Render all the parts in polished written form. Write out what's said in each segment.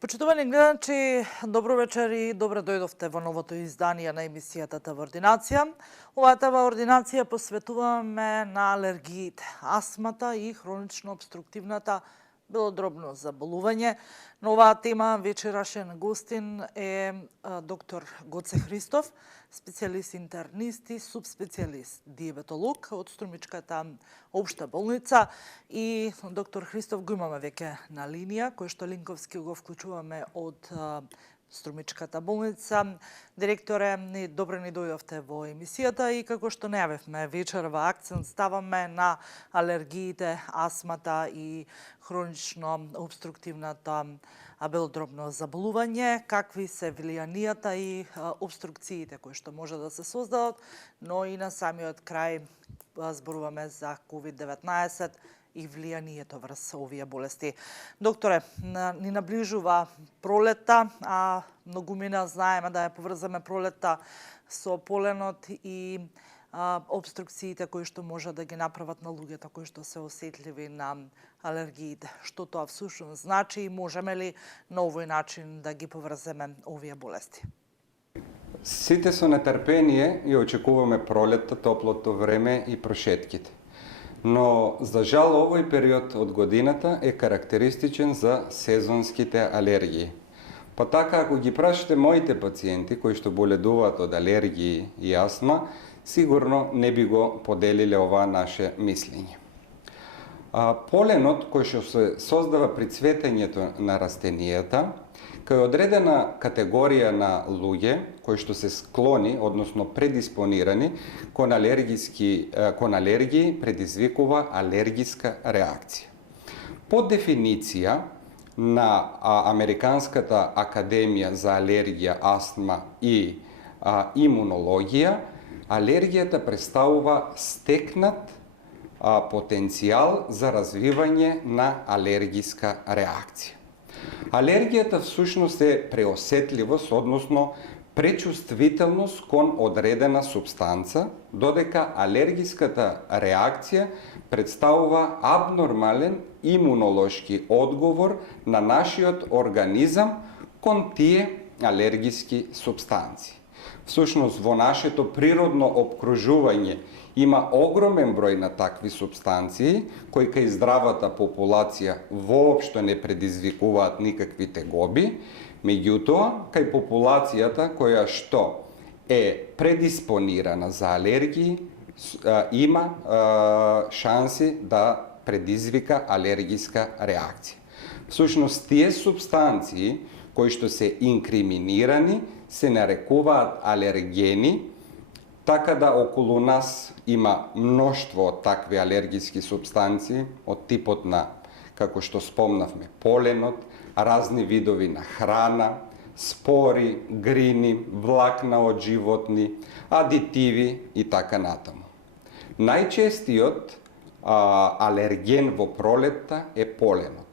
Почитувани гледачи, добро вечер и добре дојдовте во новото издание на емисијата ТВ Ординација. Оваа ТВ Ординација посветуваме на алергиите, астмата и хронично обструктивната белодробно заболување. На оваа тема вечерашен гостин е доктор Гоце Христов, специјалист интернист и субспецијалист диабетолог од Струмичката општа болница, и доктор Христов го имаме веќе на линија, кој што линковски го вклучуваме од Струмичката болница. Директоре, добре ни дојдовте во емисијата и како што најавивме вечерва акцент ставаме на алергиите, астмата и хронично обструктивната белодробно заболување, какви се влијанијата и обструкциите кои што може да се создадат, но и на самиот крај зборуваме за COVID-19 и влијанието врз овие болести. Докторе, ни наближува пролетта, а многумина знаеме да ја поврзаме пролетта со поленот и обструкциите кои што може да ги направат на луѓето кои што се осетливи на алергиите. Што тоа всушност значи и можеме ли на овој начин да ги поврземе овие болести? Сите со нетрпение ја очекуваме пролетта, топлото време и прошетките. Но, за жал, овој период од годината е карактеристичен за сезонските алергии. Па така, ако ги прашате моите пациенти кои што боледуваат од алергии и астма, сигурно не би го поделиле ова наше мислење. Поленот кој што се создава при цветењето на растенијата, кај одредена категорија на луѓе кои што се склони, односно предиспонирани кон алергии, предизвикува алергиска реакција. По дефиниција на Американската академија за алергија, астма и имунологија, алергијата представува стекнат потенцијал за развивање на алергиска реакција. Алергијата всушност е преосетливост, односно пречувствителност кон одредена субстанца, додека алергиската реакција представува абнормален имунолошки одговор на нашиот организам кон тие алергиски субстанции. Всушност, во нашето природно обкружување има огромен број на такви субстанции, кои кај здравата популација воопшто не предизвикуваат никакви тегоби, меѓутоа, кај популацијата која што е предиспонирана за алергии, има шанси да предизвика алергиска реакција. Всушност, тие субстанции кои што се инкриминирани се нарекуваат алергени, така да околу нас има мноштво од такви алергиски субстанции од типот на, како што спомнавме, поленот, разни видови на храна, спори, грини, влакна од животни, адитиви и така натаму. Најчестиот алерген во пролетта е поленот.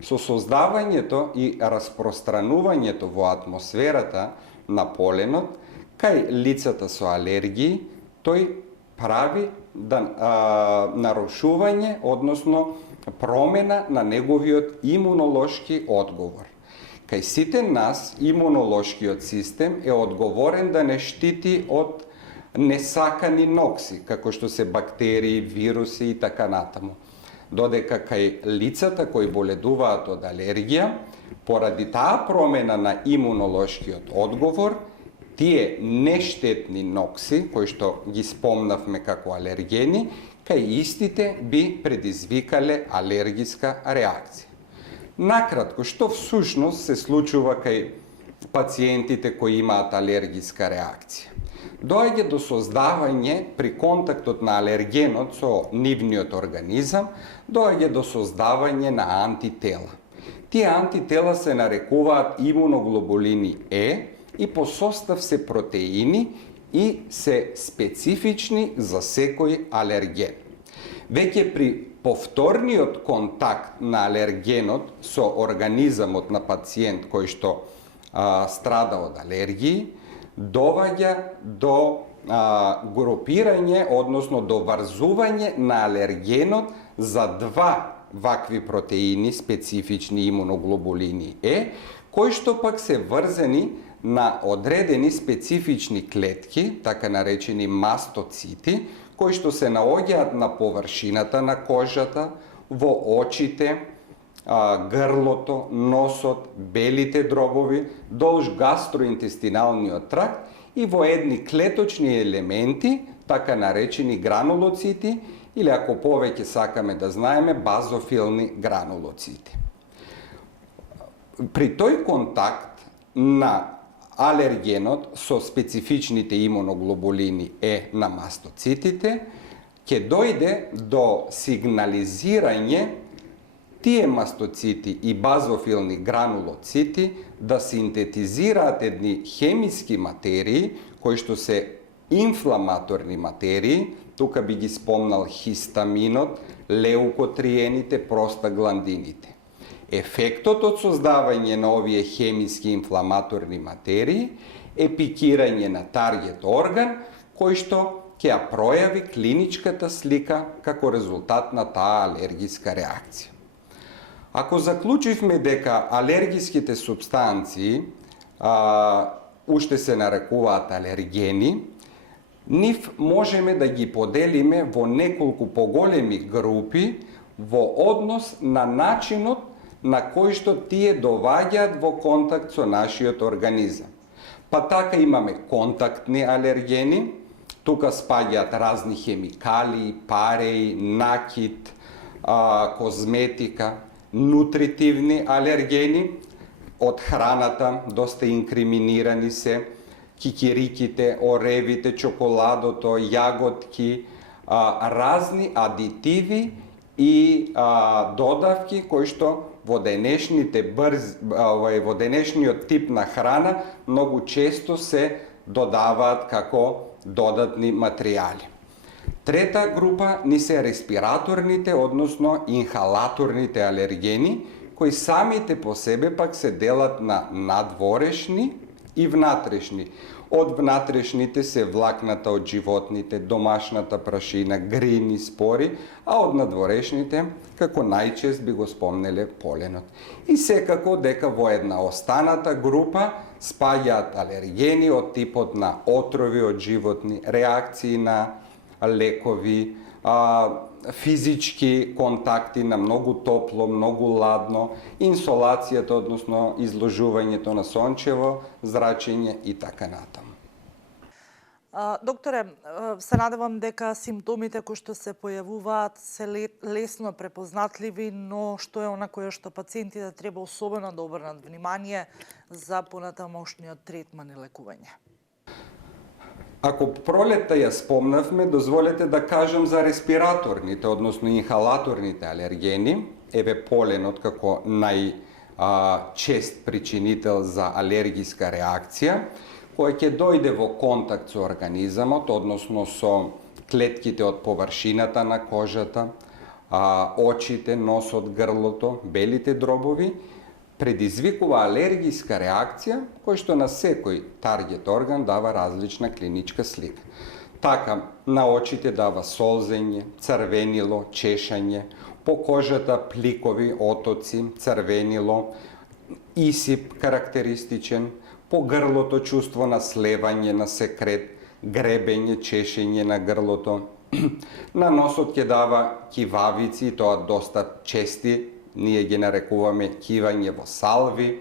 Со создавањето и распространувањето во атмосферата на поленот, кај лицата со алергии, тој прави нарушување, односно промена на неговиот имунолошки одговор. Кај сите нас, имунолошкиот систем е одговорен да не штити од несакани нокси, како што се бактерии, вируси и така натаму. Додека кај лицата кои боледуваат од алергија, поради таа промена на имунолошкиот одговор, тие нештетни нокси, кои што ги спомнавме како алергени, кај истите би предизвикале алергиска реакција. Накратко, што всушност се случува кај пациентите кои имаат алергиска реакција? Доаѓа до создавање при контактот на алергенот со нивниот организам, доаѓа до создавање на антитела. Тие антитела се нарекуваат имуноглобулини Е и по состав се протеини и се специфични за секој алерген. Веќе при повторниот контакт на алергенот со организамот на пациент кој што страда од алергии, доваѓа до групирање, односно до врзување на алергенот за два вакви протеини, специфични имуноглобулини Е, кои што пак се врзани на одредени специфични клетки, така наречени мастоцити, кои што се наоѓаат на површината на кожата, во очите, грлото, носот, белите дробови, долж гастроинтестиналниот тракт и во едни клеточни елементи, така наречени гранулоцити, или ако повеќе сакаме да знаеме, базофилни гранулоцити. При тој контакт на алергенот со специфичните имуноглобулини Е на мастоцитите, ќе дојде до сигнализирање тие мастоцити и базофилни гранулоцити да синтетизираат едни хемиски материи, кои што се инфламаторни материи, тука би ги спомнал хистаминот, леукотриените, простагландините. Ефектот од создавање на овие хемиски инфламаторни материи е пикирање на таргет орган, кој што ќе ја пројави клиничката слика како резултат на таа алергиска реакција. Ако заклучивме дека алергиските субстанции уште се нарекуваат алергени, нив можеме да ги поделиме во неколку поголеми групи во однос на начинот на кој што тие доваѓаат во контакт со нашиот организам. Па така имаме контактни алергени, тука спаѓаат разни хемикали, пареи, накит, козметика, нутритивни алергени, од храната доста инкриминирани се, кикириките, оревите, чоколадото, јаготки, разни адитиви и додавки кои што во денешниот тип на храна многу често се додаваат како додатни материјали. Трета група ни се респираторните, односно инхалаторните алергени, кои самите по себе пак се делат на надворешни и внатрешни. Од внатрешните се влакната од животните, домашната прашина, грини, спори, а од надворешните, како најчест би го спомнеле, поленот. И секако дека во една останата група спаѓаат алергени од типот на отрови од животни, реакции на лекови, физички контакти на многу топло, многу ладно, инсолацијата, односно изложувањето на сончево зрачење и така натаму. Докторе, се надевам дека симптомите кои што се појавуваат се лесно препознатливи, но што е она кое што пациентите треба особено да обрнат внимание за понатамошниот третман и лекување? Ако пролетта ја спомнавме, дозволете да кажам за респираторните, односно инхалаторните алергени. Еве поленот како најчест причинител за алергиска реакција, која ќе дојде во контакт со организамот, односно со клетките од површината на кожата, очите, носот, грлото, белите дробови, предизвикува алергиска реакција, која што на секој таргет орган дава различна клиничка слика. Така, на очите дава солзење, црвенило, чешање, по кожата пликови, отоци, црвенило, исип карактеристичен, по грлото чувство на слевање на секрет, гребење, чешење на грлото. На носот ќе дава кивавици, тоа доста чести, ние ги нарекуваме кивање во салви,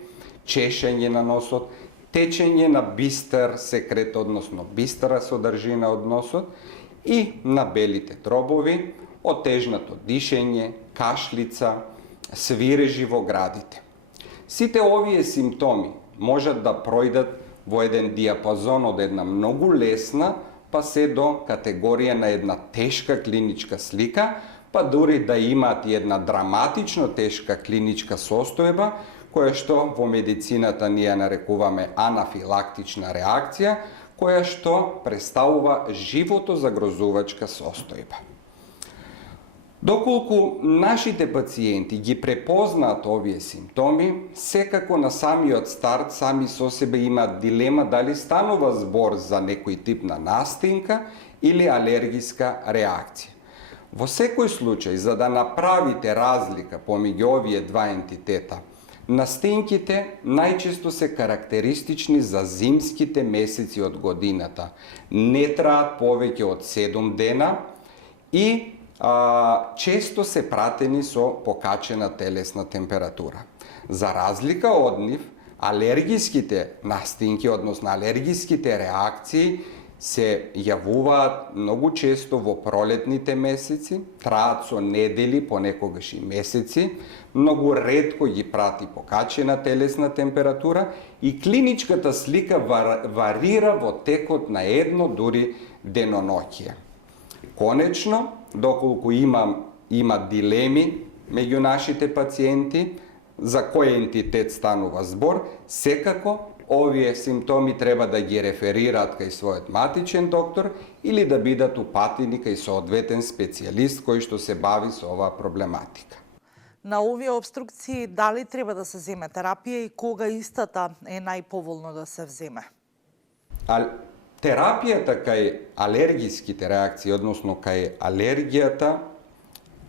чешење на носот, течење на бистар секрет, односно бистара содржина од носот и на белите дробови, отежнато дишење, кашлица, свирежи во градите. Сите овие симптоми можат да пројдат во еден диапазон од една многу лесна, па се до категорија на една тешка клиничка слика, па дури да имаат и една драматично тешка клиничка состојба, која што во медицината ние нарекуваме анафилактична реакција, која што представува живото загрозувачка состојба. Доколку нашите пациенти ги препознаат овие симптоми, секако на самиот старт сами со себе имаат дилема дали станува збор за некој тип на настинка или алергиска реакција. Во секој случај, за да направите разлика помеѓу овие два ентитета, настинките најчесто се карактеристични за зимските месеци од годината. Не траат повеќе од 7 дена и често се пратени со покачена телесна температура. За разлика од нив, алергиските настинки, односно алергиските реакции, се јавуваат многу често во пролетните месеци, траат со недели, понекогаш и месеци, многу ретко ги прати покачена телесна температура и клиничката слика варира во текот на едно дури деноноќие. Конечно, доколку има дилеми меѓу нашите пациенти, за кој ентитет станува збор, секако овие симптоми треба да ги реферираат кај својот матичен доктор или да бидат упатени кај соодветен специјалист кој што се бави со оваа проблематика. На овие обструкции дали треба да се земе терапија и кога истата е најповолно да се вземе? Терапијата кај алергиските реакции, односно кај алергијата,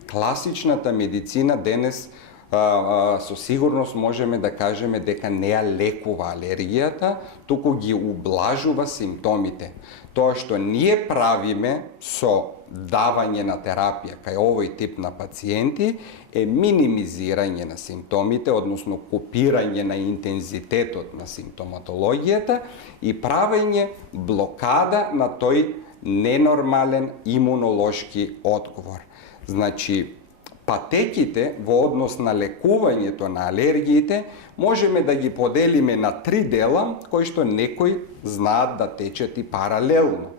класичната медицина денес со сигурност можеме да кажеме дека не ја лекува алергијата, туку ги ублажува симптомите. Тоа што ние правиме со давање на терапија кај овој тип на пациенти е минимизирање на симптомите, односно купирање на интензитетот на симптоматологијата и правење блокада на тој ненормален имунолошки одговор. Значи, патеките во однос на лекувањето на алергиите можеме да ги поделиме на 3 дела кои што некои знаат да течат и паралелно.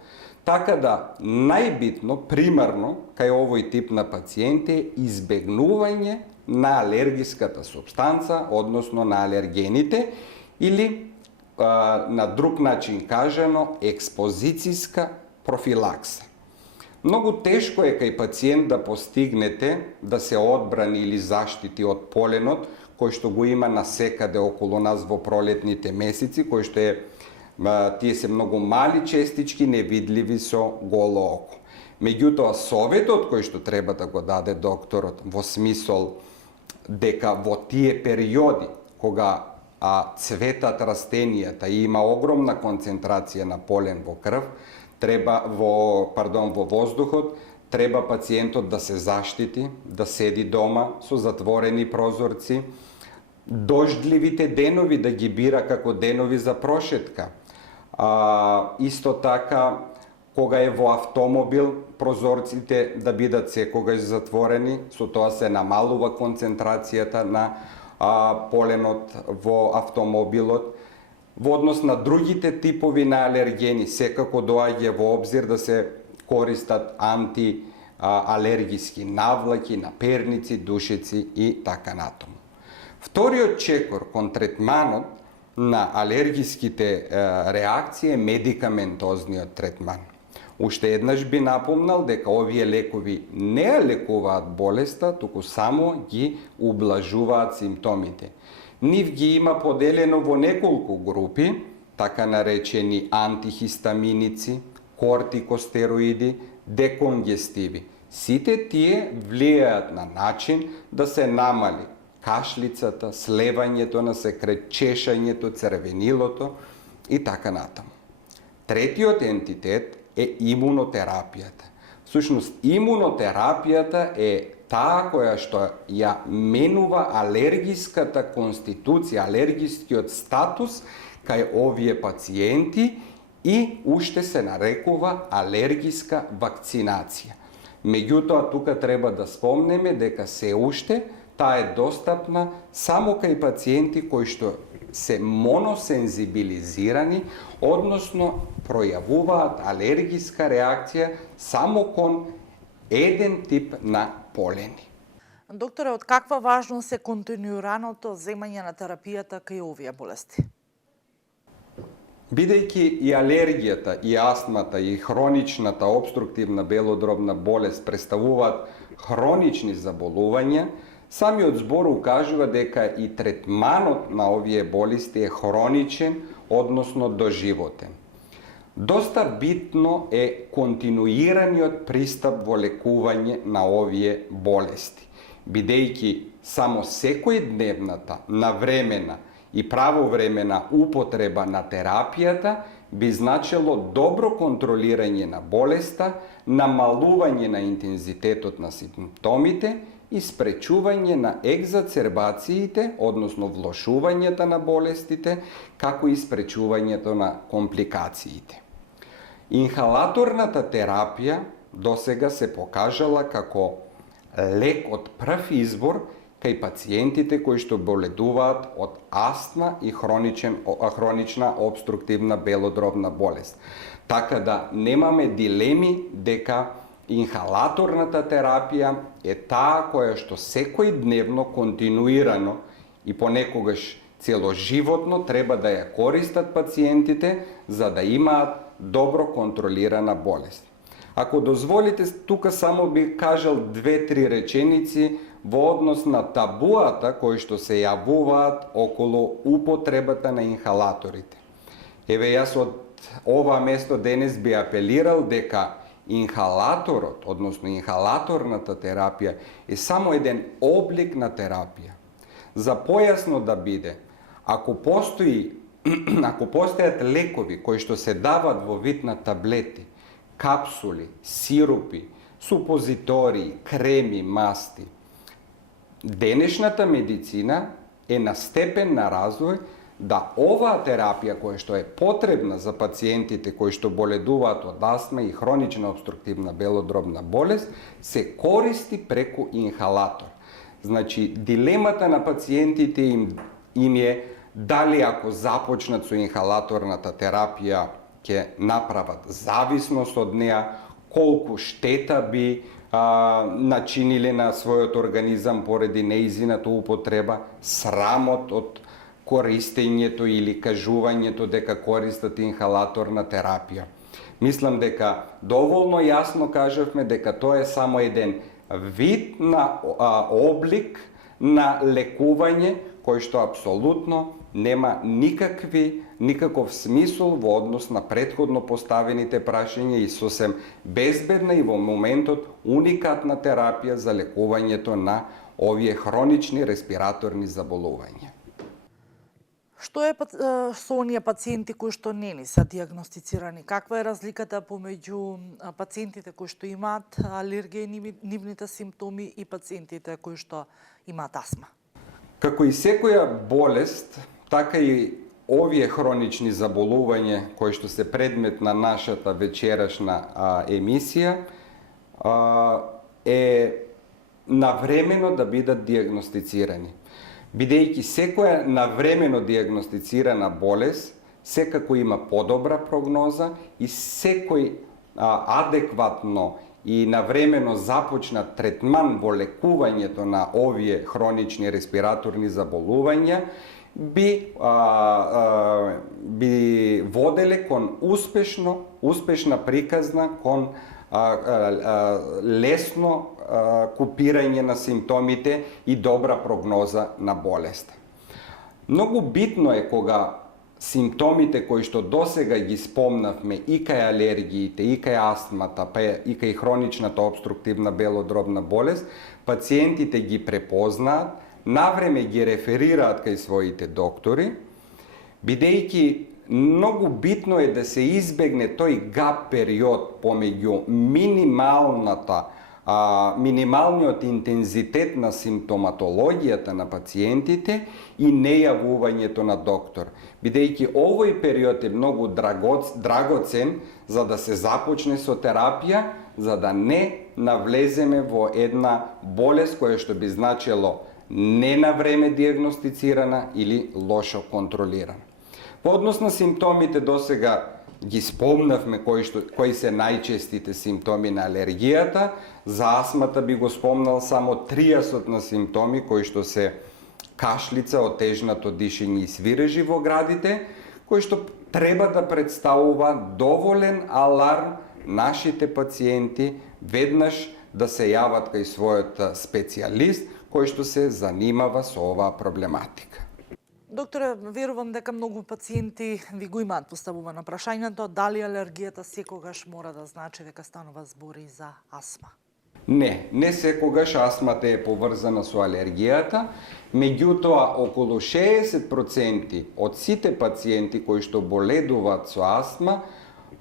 Така да најбитно, примарно, кај овој тип на пациенти е избегнување на алергиската супстанца, односно на алергените, или на друг начин кажано експозицијска профилакса. Многу тешко е кај пациент да постигнете да се одбрани или заштити од поленот, кој што го има насекаде околу нас во пролетните месеци, кој што е тие се многу мали честички, невидливи со голо око. Меѓутоа, советот кој што треба да го даде докторот во смисол дека во тие периоди кога цветат растенијата и има огромна концентрација на полен во крв, во воздухот, треба пациентот да се заштити, да седи дома со затворени прозорци, дождливите денови да ги бира како денови за прошетка. Исто така, кога е во автомобил, прозорците да бидат секогаш затворени, со тоа се намалува концентрацијата на поленот во автомобилот. Во однос на другите типови на алергени, секако доаѓа во обзир да се користат антиалергиски навлаки, наперници, душици и така натаму. Вториот чекор кон третманот на алергиските реакции е медикаментозниот третман. Уште еднаш би напомнал дека овие лекови не ја лекуваат болеста, туку само ги ублажуваат симптомите. Нив ги има поделено во неколку групи, така наречени антихистаминици, кортикостероиди, деконгестиви. Сите тие влијаат на начин да се намали кашлицата, слевањето на секрет, чешањето, црвенилото и така натаму. Третиот ентитет е имунотерапијата. Всушност, имунотерапијата е таа која што ја менува алергиската конституција, алергискиот статус кај овие пациенти и уште се нарекува алергиска вакцинација. Меѓутоа, тука треба да спомнеме дека се уште таа е достапна само кај пациенти кои што се моносензибилизирани, односно пројавуваат алергиска реакција само кон еден тип на полени. Докторе, од каква важност е континуираното земање на терапијата кај овие болести? Бидејќи и алергијата, и астмата, и хроничната обструктивна белодробна болест представуваат хронични заболувања, самиот збор укажува дека и третманот на овие болести е хроничен, односно доживотен. Доста битно е континуираниот пристап во лекување на овие болести, бидејќи само секојдневната, навремена и правовремена употреба на терапијата би значило добро контролирање на болеста, намалување на интензитетот на симптомите и спречување на екзацербациите, односно влошувањето на болестите, како и спречувањето на компликациите. Инхалаторната терапија досега се покажала како лек од прв избор кај пациентите кои што боледуваат од астма и хронична обструктивна белодробна болест. Така да немаме дилеми дека инхалаторната терапија е таа која што секојдневно, континуирано и понекогаш целоживотно треба да ја користат пациентите за да имаат добро контролирана болест. Ако дозволите, тука само би кажал 2-3 реченици во однос на табуата кои што се јавуваат околу употребата на инхалаторите. Еве, јас од ова место денес би апелирал дека инхалаторот, односно инхалаторната терапија е само еден облик на терапија. За појасно да биде, ако постојат лекови кои што се дават во вид на таблети, капсули, сирупи, супозитории, креми, масти, денешната медицина е на степен на развој да оваа терапија која што е потребна за пациентите кои што боледуваат од астма и хронична обструктивна белодробна болест се користи преку инхалатор. Значи, дилемата на пациентите им е дали ако започнат со инхалаторната терапија ќе направат зависност од неа, колку штета би начиниле на својот организам поради неизината употреба, срамот од користењето или кажувањето дека користат инхалаторна терапија. Мислам дека доволно јасно кажавме дека тоа е само еден вид на облик на лекување кој што апсолутно нема никаков смисол во однос на претходно поставените прашања и сосем безбедна и во моментот уникатна терапија за лекувањето на овие хронични респираторни заболувања. Што е со оние пациенти кои што не ни се диагностицирани? Каква е разликата помеѓу пациентите кои што имаат алергија и нивните симптоми и пациентите кои што имаат астма? Како и секоја болест, така и овие хронични заболувања кои што се предмет на нашата вечерашна емисија е навремено да бидат диагностицирани. Бидејќи секоја навремено диагностицирана болест секако има подобра прогноза и секој адекватно и навремено започнат третман во лекувањето на овие хронични респираторни заболувања би воделе кон успешна приказна, кон лесно купирање на симптомите и добра прогноза на болеста. Многу битно е кога симптомите кои што досега ги спомнавме и кај алергиите, и кај астмата, па и кај хроничната обструктивна белодробна болест, пациентите ги препознаат, навреме ги реферираат кај своите доктори, бидејќи многу битно е да се избегне тој гап период помеѓу минималниот интензитет на симптоматологијата на пациентите и нејавувањето на доктор. Бидејќи овој период е многу драгоцен за да се започне со терапија, за да не навлеземе во една болест која што би значило не на време диагностицирана или лошо контролирана. Во однос на симптомите досега ги спомнавме кои се најчестите симптоми на алергијата. За астмата би го спомнал само тријасот на симптоми кои што се кашлица, отежнато дишење и свирежи во градите, кои што треба да представува доволен аларм нашите пациенти веднаш да се јават кај својот специјалист кој што се занимава со оваа проблематика. Докторе, верувам дека многу пациенти ви го имаат поставувано прашањето дали алергијата секогаш мора да значи дека станува збори за астма. Не секогаш астмата е поврзана со алергијата, меѓутоа околу 60% од сите пациенти кои што боледуваат со астма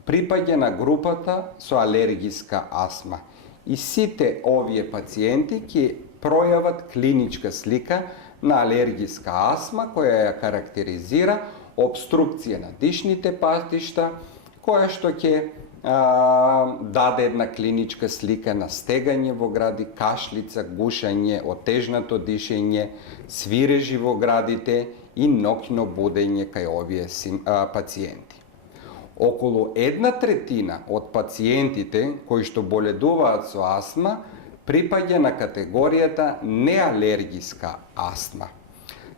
припаѓа на групата со алергиска астма. И сите овие пациенти ќе пројават клиничка слика на алергиска астма која ја карактеризира обструкција на дишните патишта, која што ќе даде една клиничка слика на стегање во гради, кашлица, гушање, отежнато дишење, свирежи во градите и ноќно будење кај овие пациенти. Околу 1/3 од пациентите кои што боледуваат со астма припаѓа на категоријата неалергиска астма.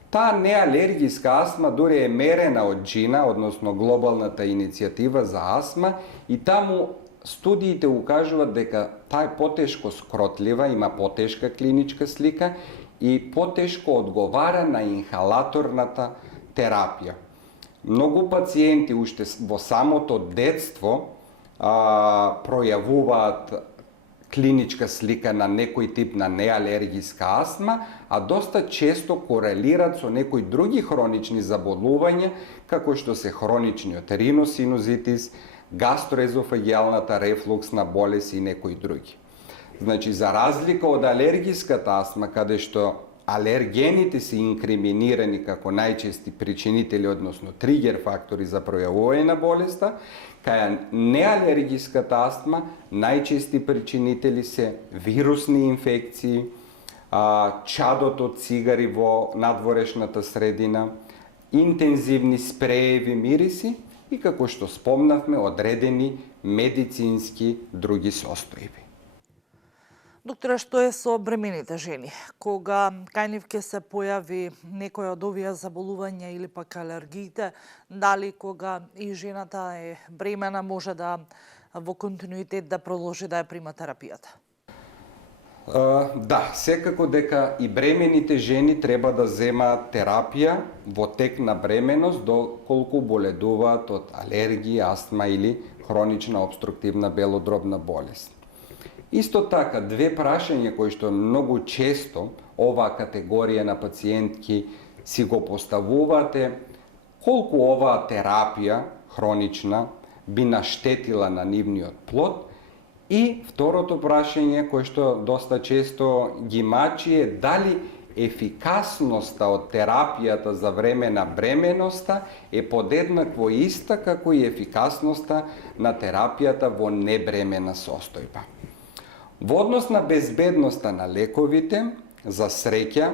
Таа неалергиска астма дури е мерена од џина, односно глобалната иницијатива за астма, и таму студиите укажуваат дека таа е потешко скротлива, има потешка клиничка слика и потешко одговара на инхалаторната терапија. Многу пациенти уште во самото детство пројавуваат клиничка слика на некој тип на неалергиска астма, а доста често корелираат со некои други хронични заболувања, како што се хроничниот риносинузитис, гастроезофагијалната рефлуксна болест и некои други. Значи, за разлика од алергиската астма, каде што алергените се инкриминирани како најчести причинители, односно тригер фактори за пројавување на болеста, кај неалергиската астма најчести причинители се вирусни инфекции, чадот од цигари во надворешната средина, интензивни спрееви мириси и, како што спомнавме, одредени медицински други состојби. Докторе, што е со бремените жени? Кога кај нив ќе се појави некој од овие заболувања или пак алергиите, дали кога и жената е бремена може да во континуитет да продолжи да ја прима терапијата? Да, секако дека и бремените жени треба да земаат терапија во тек на бременост доколку боледуваат од алергија, астма или хронична обструктивна белодробна болест. Исто така, две прашања кои што многу често оваа категорија на пациентки си го поставувате, колку оваа терапија хронична би наштетила на нивниот плод, и второто прашање кое што доста често ги мачи е дали ефикасноста од терапијата за време на бременоста е подеднакво иста како и ефикасноста на терапијата во небремена состојба. Во однос на безбедноста на лековите, за среќа,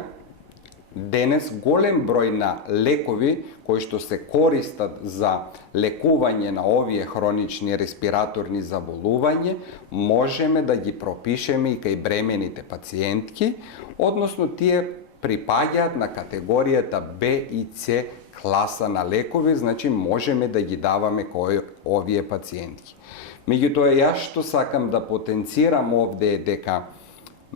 денес голем број на лекови кои што се користат за лекување на овие хронични респираторни заболувања, можеме да ги пропишеме и кај бремените пациентки, односно тие припаѓаат на категоријата Б и С класа на лекови, значи можеме да ги даваме кој овие пациентки. Меѓутоа, јас што сакам да потенцирам овде е дека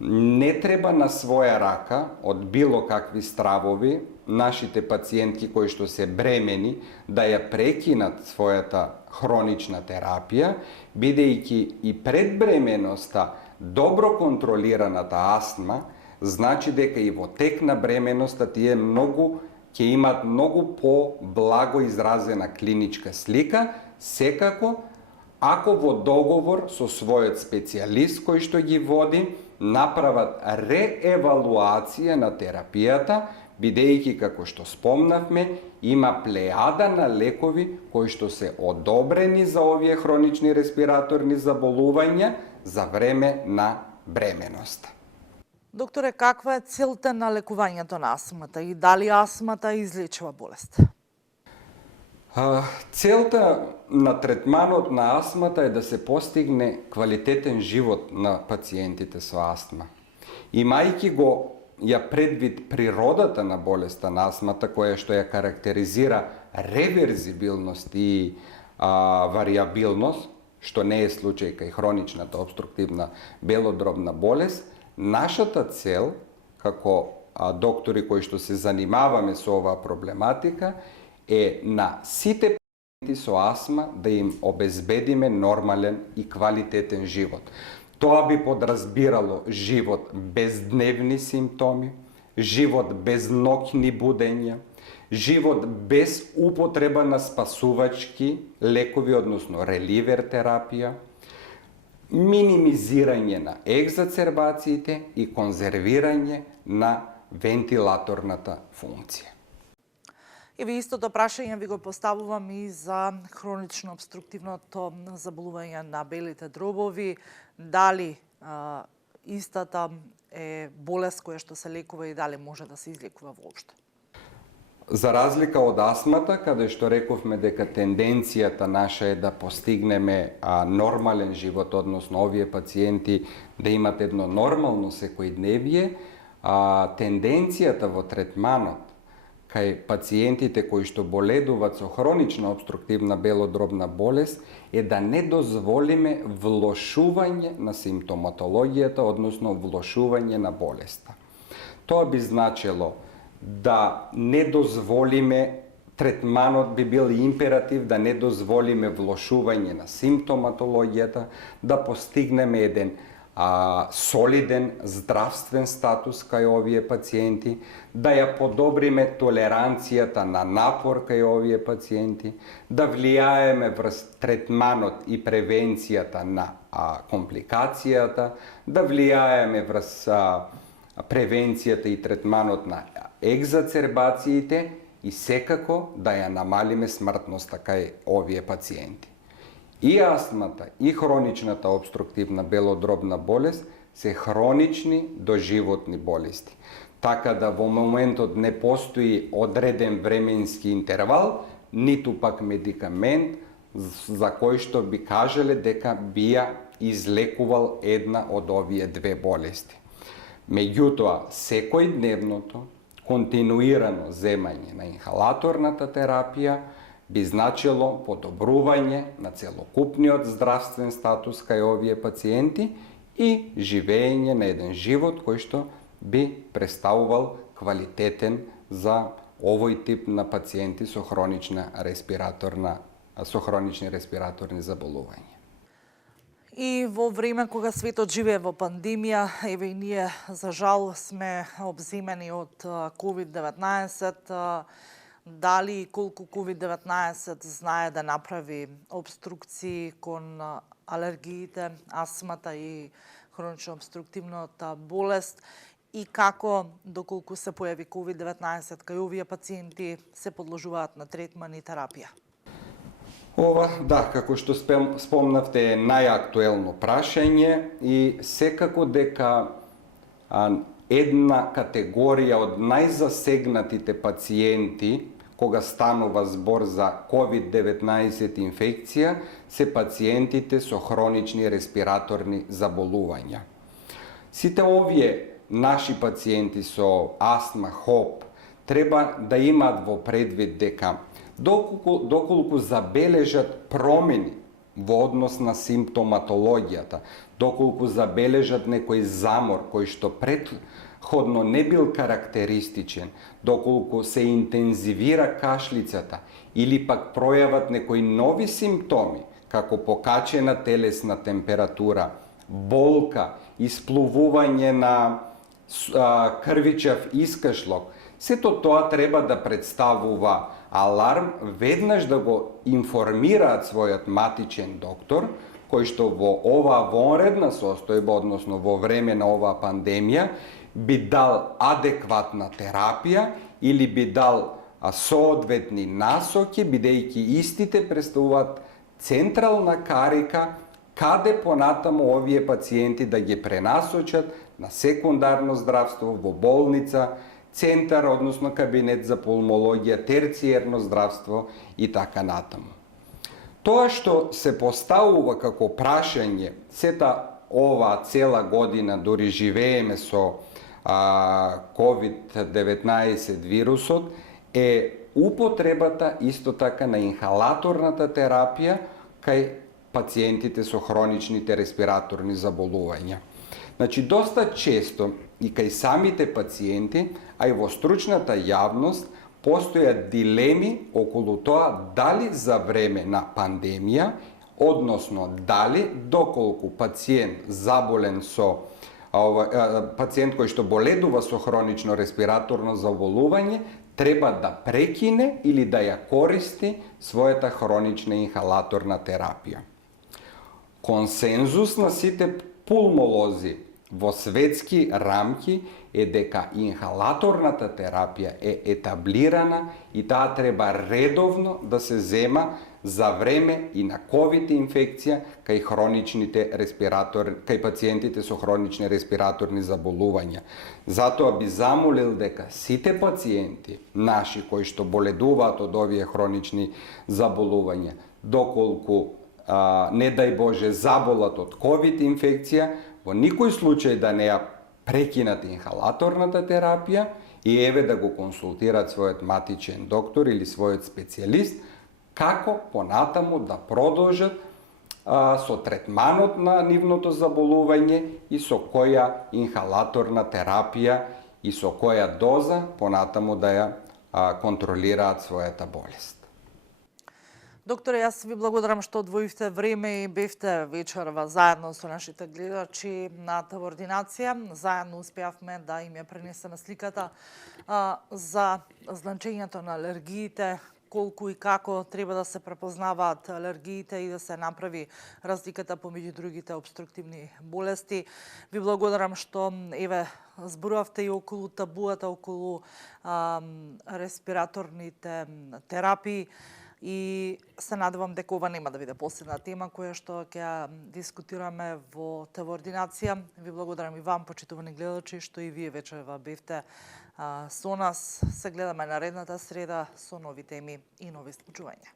не треба на своја рака од било какви стравови нашите пациентки кои што се бремени да ја прекинат својата хронична терапија, бидејќи и пред бременоста добро контролираната астма значи дека и во тек на бременоста тие ќе имаат многу по-благо изразена клиничка слика, секако ако во договор со својот специјалист кој што ги води, направат реевалуација на терапијата, бидејќи, како што спомнавме, има плејада на лекови кои што се одобрени за овие хронични респираторни заболувања за време на бременоста. Докторе, каква е целта на лекувањето на астмата и дали астмата излечува болест? Целта на третманот на астмата е да се постигне квалитетен живот на пациентите со астма. Имајќи го ја предвид природата на болеста на астмата, која што ја карактеризира реверзибилност и варијабилност, што не е случај кај хроничната обструктивна белодробна болест, нашата цел како доктори кои што се занимаваме со оваа проблематика е на сите пациенти со астма да им обезбедиме нормален и квалитетен живот. Тоа би подразбирало живот без дневни симптоми, живот без ноќни будења, живот без употреба на спасувачки лекови, односно реливер терапија, минимизирање на екзацербациите и конзервирање на вентилаторната функција. И ви истото прашање ви го поставувам и за хронично обструктивното заболување на белите дробови. Дали истата е болест која што се лекува и дали може да се излекува воопшто? За разлика од астмата, каде што рековме дека тенденцијата наша е да постигнеме нормален живот, односно овие пациенти да имат едно нормално секојдневие, тенденцијата во третманот кај пациентите кои што боледуваат со хронична обструктивна белодробна болест е да не дозволиме влошување на симптоматологијата, односно влошување на болеста. Тоа би значило да не дозволиме, третманот би бил императив да не дозволиме влошување на симптоматологијата, да постигнеме еден солиден здравствен статус кај овие пациенти, да ја подобриме толеранцијата на напор кај овие пациенти, да влијаеме врз третманот и превенцијата на компликацијата, да влијаеме врз превенцијата и третманот на екзацербациите и секако да ја намалиме смртноста кај овие пациенти. И астмата, и хроничната обструктивна белодробна болест се хронични доживотни болести. Така да во моментот не постои одреден временски интервал, ниту пак медикамент за кој што би кажале дека би ја излекувал една од овие две болести. Меѓутоа, секојдневното, континуирано земање на инхалаторната терапија би значило подобрување на целокупниот здравствен статус кај овие пациенти и живење на еден живот кој што би представувал квалитетен за овој тип на пациенти со хронични респираторни заболувања. И во време кога светот живее во пандемија, еве и ние за жал сме обземени од COVID-19, дали и колку COVID-19 знае да направи обструкции кон алергиите, астмата и хронично обструктивната болест и како, доколку се појави COVID-19 кај овие пациенти се подложуваат на третман и терапија? Ова, да, како што спомнавте, е најактуелно прашање и секако дека една категорија од најзасегнатите пациенти кога станува збор за COVID-19 инфекција се пациентите со хронични респираторни заболувања. Сите овие наши пациенти со астма, ХОП треба да имаат во предвид дека доколку забележат промени во однос на симптоматологијата, доколку забележат некој замор кој што предходно не бил карактеристичен, доколку се интензивира кашлицата или пак пројават некои нови симптоми, како покачена телесна температура, болка, исплувување на крвичав искашлок, сето тоа треба да представува аларм, веднаш да го информираат својот матичен доктор, кој што во оваа вонредна состојба, односно во време на оваа пандемија, би дал адекватна терапија или би дал соодветни насоки, бидејќи истите представуваат централна карика каде понатаму овие пациенти да ги пренасочат на секундарно здравство во болница, центар, односно кабинет за пулмологија, терциерно здравство и така натаму. Тоа што се поставува како прашање, сета ова цела година дори живееме со COVID-19 вирусот, е употребата исто така на инхалаторната терапија кај пациентите со хроничните респираторни заболувања. Значи, доста често и кај самите пациенти, а и во стручната јавност, постојат дилеми околу тоа дали за време на пандемија, односно дали доколку пациент заболен со пациент кој што боледува со хронично респираторно заболување, треба да прекине или да ја користи својата хронична инхалаторна терапија. Консензус на сите пулмолози во светски рамки е дека инхалаторната терапија е етаблирана и таа треба редовно да се зема за време и на ковид инфекција кај пациентите со хронични респираторни заболувања. Затоа би замолил дека сите пациенти наши кои што боледуваат од овие хронични заболувања, доколку не дај Боже заболат од ковид инфекција, во никој случај да не ја прекинат инхалаторната терапија и еве да го консултираат својот матичен доктор или својот специјалист, како понатаму да продолжат со третманот на нивното заболување и со која инхалаторна терапија и со која доза понатаму да ја контролираат својата болест. Докторе, јас ви благодарам што одвоивте време и бевте вечерва заедно со нашите гледачи на ТВ Ординација. Заедно успеавме да им ја пренесеме сликата за значењето на алергиите, колку и како треба да се препознаваат алергиите и да се направи разликата помеѓу другите обструктивни болести. Ви благодарам што еве зборувавте и околу табуата, околу респираторните терапии и се надевам дека ова нема да биде последна тема која што ќе дискутираме во ТВ Ординација. Ви благодарам и вам, почитувани гледачи, што и вие вечерва бевте со нас. Се гледаме наредната среда со нови теми и нови случувања.